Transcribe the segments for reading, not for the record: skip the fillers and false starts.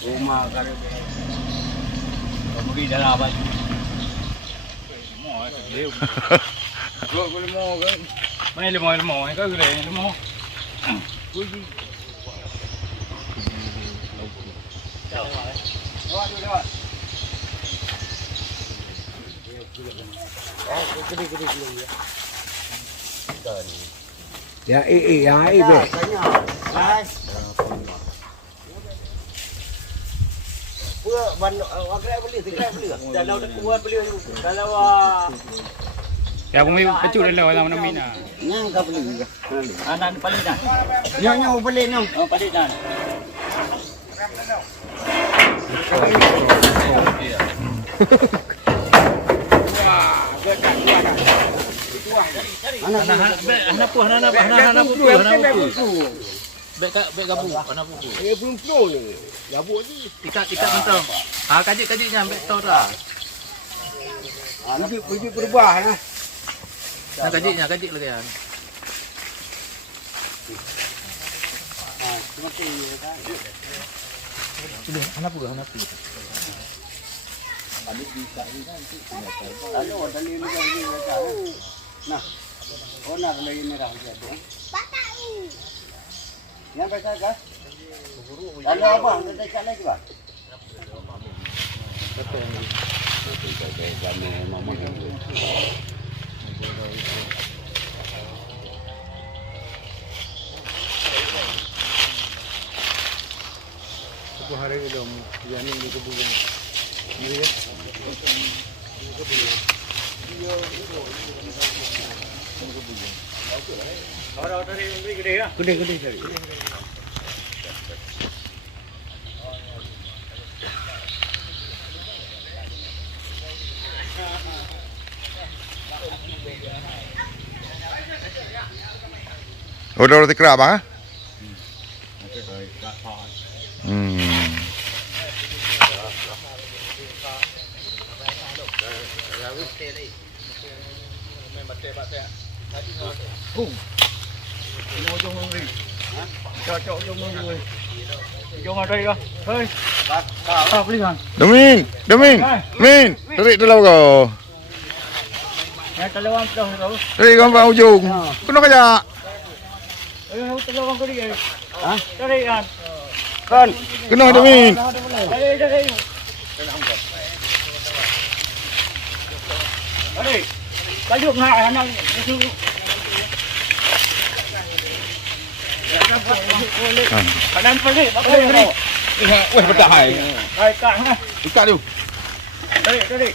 Rumah kan. Pergi dalam apa? Mau dia. Gua mau kan. Mai lemah kan gede lemah. Pergi. Lewat. Gede dulu ya. Ya be. Ban agak beli, segera beli. Kalau dah kuat beli. Kalau Ya kung may pecu rin lang wala mo namin na. nyang ka beli. Anan palitan. Nyo beli no. Oh palitan. Wah, gedak kuat dah. Anak po. Bek gabu, anak po. Belum flow ni. Gabuk ni. Ikat mentang. Kajik-kajiknya bek tor dah. Pergi berubah lah. Nah, kajik lagi kan. Sudah, anak po. Lalu tadi ini kan dia kata. Nah. Oh nak lagi ni dah jadi. Yang kata kan? Lalu apa? Kita cakap lagi bah. Satu hari ni dong. Janin di kebun. Ini ya. Orang tadi ini gede ya? Gede cari. Udah roti kerap ah? Jom ada ya. Hei. Beli kan. Demin. Tarik dalam kau. Ya telawang dah. Tarik gambar ujung. Kena kajak. Telawang kau dia. Hah? Tarik kan. Kan. Kena Demin. Tarik. Tarik. Kayu nak anak itu. Kanan pelik, pelik. Weh bedak hai. Hai kak ha. Ikat tu. Tarik.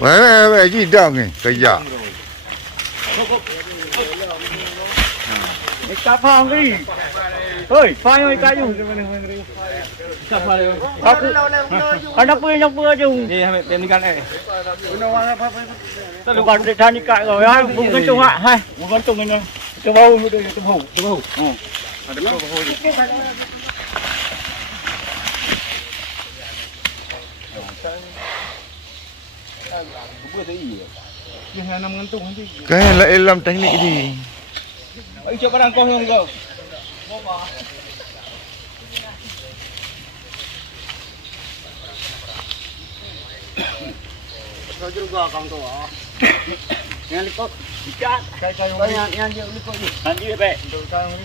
Weh jidang ni. Kajak. Ikat faham ke? Hoi, faham ikat jung. Siapa dia? Aku. Anak pun yang pun ni ambil pemilikan Terlalu kan dia ikat kau ya. Bukan tu ha. Bukan tu ni. Itu bau itu bau. Ada bau ni. Yang nak mengantung nanti. Kan lah dalam teknik ni. Ayo coba barang kau yang kau. Kau juga kang tu ah. Yang likut. Ikat. Banyak yang dia likut ni. Nanti baik. Untuk kau ni.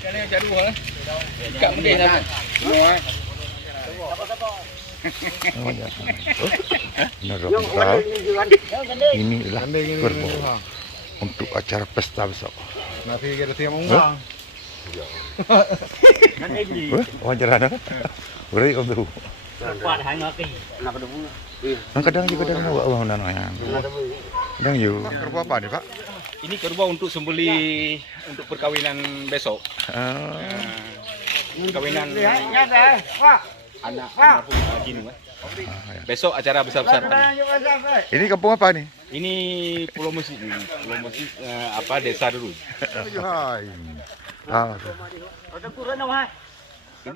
Kali yang jadu ah. Ikat mendek dah. Ini adalah kerbau untuk acara pesta besok. Nanti kita tiap uang. Wajar ada. Urai kau tu. Kuat hai ngaki. Nak ada bunga. Kadang juga kadang bawa uang dan ayam. Kadang you. Kerbau apa ni Pak? Ini kerbau untuk sembeli untuk perkawinan besok. Perkawinan anak pun gini. Besok acara besar-besaran. Ini kampung apa ni? Ini Pulau Mesir, apa desa dulu. Hai. Ah. Ada kurang apa?